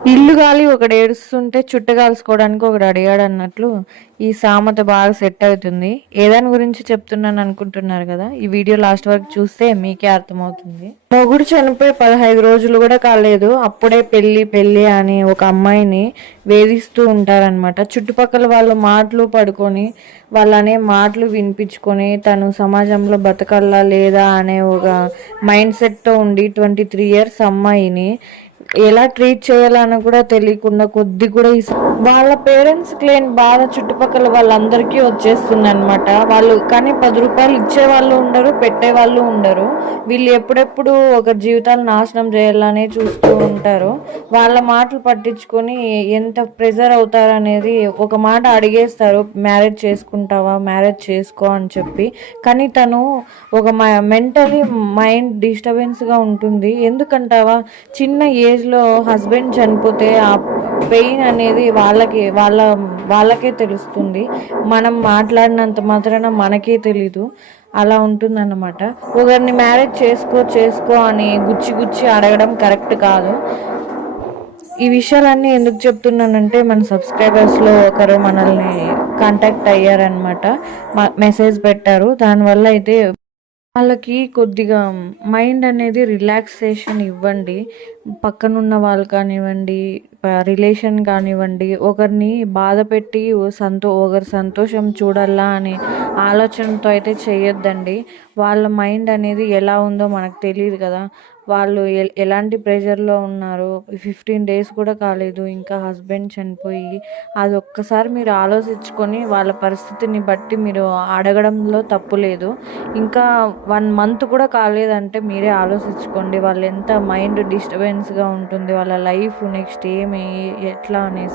ఇల్లు గాలి ఒకడు ఏడుస్తుంటే చుట్ట కాల్చుకోవడానికి ఒకడు అడిగాడు అన్నట్లు ఈ సామెత బాగా సెట్ అవుతుంది. ఏదాని గురించి చెప్తున్నాను అనుకుంటున్నారు కదా, ఈ వీడియో లాస్ట్ వరకు చూస్తే మీకే అర్థమవుతుంది. మొగుడు చనిపోయి 15 రోజులు కూడా కాలేదు, అప్పుడే పెళ్లి పెళ్లి అని ఒక అమ్మాయిని వేధిస్తూ ఉంటారనమాట. చుట్టుపక్కల వాళ్ళ మాటలు పడుకొని వాళ్ళనే మాటలు వినిపించుకొని తను సమాజంలో బతకల్లా లేదా అనే ఒక మైండ్ సెట్తో ఉండి 23 ఇయర్స్ అమ్మాయిని ఎలా ట్రీట్ చేయాలని కూడా తెలియకుండా కొద్ది కూడా వాళ్ళ పేరెంట్స్కి లేని బాధ చుట్టుపక్కల వాళ్ళందరికీ వచ్చేస్తుంది అనమాట. వాళ్ళు కానీ 10 రూపాయలు ఇచ్చే వాళ్ళు ఉండరు, పెట్టే వాళ్ళు ఉండరు. వీళ్ళు ఎప్పుడెప్పుడు ఒక జీవితాలు నాశనం చేయాలనే చూస్తూ ఉంటారు. వాళ్ళ మాటలు పట్టించుకొని ఎంత ప్రెజర్ అవుతారు అనేది ఒక మాట అడిగేస్తారు, మ్యారేజ్ చేసుకుంటావా, మ్యారేజ్ చేసుకో అని చెప్పి. కానీ తను ఒక మెంటలీ మైండ్ డిస్టర్బెన్స్గా ఉంటుంది. ఎందుకంటావా, చిన్న ఏజ్లో హస్బెండ్ చనిపోతే ఆ పెయిన్ అనేది వాళ్ళకే తెలుస్తుంది. మనం మాట్లాడినంత మాత్రాన మనకే తెలీదు. అలా ఉంటుందన్నమాట. ఒకరిని మ్యారేజ్ చేసుకో అని గుచ్చి అడగడం కరెక్ట్ కాదు. ఈ విషయాలన్నీ ఎందుకు చెప్తున్నానంటే, మన సబ్స్క్రైబర్స్లో ఒకరు మనల్ని కాంటాక్ట్ అయ్యారనమాట, మెసేజ్ పెట్టారు. దానివల్ల అయితే వాళ్ళకి కొద్దిగా మైండ్ అనేది రిలాక్సేషన్ ఇవ్వండి. పక్కనున్న వాళ్ళు కానివ్వండి, రిలేషన్ కానివ్వండి, ఒకరిని బాధ పెట్టి ఒకరి సంతోషం చూడాలా అనే ఆలోచనతో అయితే చేయొద్దండి. వాళ్ళ మైండ్ అనేది ఎలా ఉందో మనకు తెలియదు కదా. వాళ్ళు ఎలాంటి ప్రెషర్లో ఉన్నారు, 15 డేస్ కూడా కాలేదు ఇంకా హస్బెండ్ చనిపోయి. అది ఒక్కసారి మీరు ఆలోచించుకొని వాళ్ళ పరిస్థితిని బట్టి మీరు అడగడంలో తప్పు లేదు. ఇంకా 1 మంత్ కూడా కాలేదంటే మీరే ఆలోచించుకోండి వాళ్ళు ఎంత మైండ్ డిస్టర్బెన్స్గా ఉంటుంది, వాళ్ళ లైఫ్ నెక్స్ట్ ఏమి ఎట్లా అనేసి.